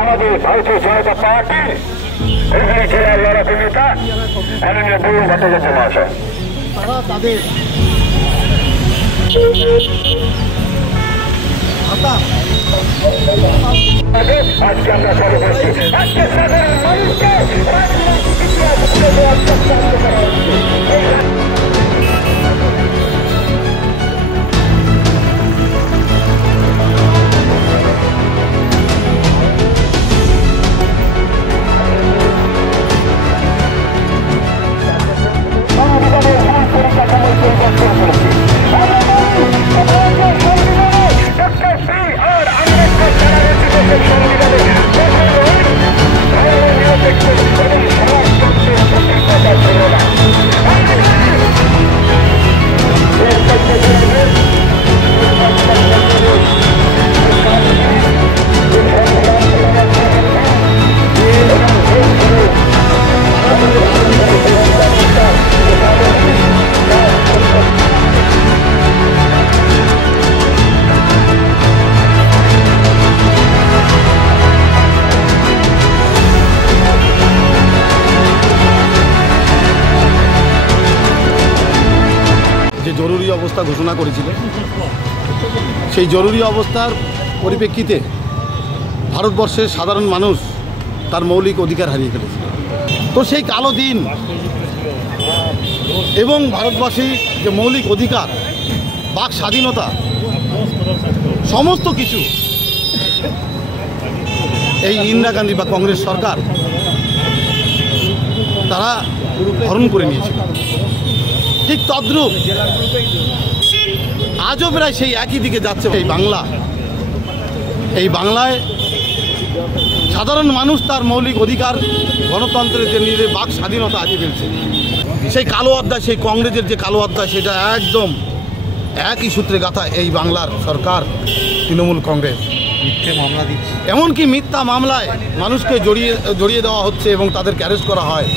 আমাদের ভারতীয় জনতা পার্টির হুগলি জেলার লড়াকু নেতা মাননীয় বরুণ ভট্টাচার্য মহাশয় তারা তাদের আজকে আমরা শুরু করছি আজকে সাধারণ মানুষকে রাজনৈতিক ইতিহাস তুলে দেওয়ার চক্রান্ত করা হচ্ছে। জরুরি অবস্থা ঘোষণা করেছিল, সেই জরুরি অবস্থার পরিপ্রেক্ষিতে ভারতবর্ষের সাধারণ মানুষ তার মৌলিক অধিকার হারিয়ে ফেলেছিল। তো সেই কালো দিন এবং ভারতবাসীর যে মৌলিক অধিকার, বাক স্বাধীনতা, সমস্ত কিছু এই ইন্দিরা গান্ধী বা কংগ্রেস সরকার তারা হরণ করে নিয়েছিল। ঠিক তদ্রূপ আজও প্রায় সেই একই দিকে যাচ্ছে এই বাংলায় সাধারণ মানুষ তার মৌলিক অধিকার, গণতন্ত্রের যে নিজের বাক স্বাধীনতা হারিয়ে ফেলছে। সেই কালো অধ্যায়, সেই কংগ্রেসের যে কালো অধ্যায়, সেটা একদম একই সূত্রে গাঁথা এই বাংলার সরকার তৃণমূল কংগ্রেস। মিথ্যে মামলা দিচ্ছে, এমনকি মিথ্যা মামলায় মানুষকে জড়িয়ে দেওয়া হচ্ছে এবং তাদেরকে অ্যারেস্ট করা হয়।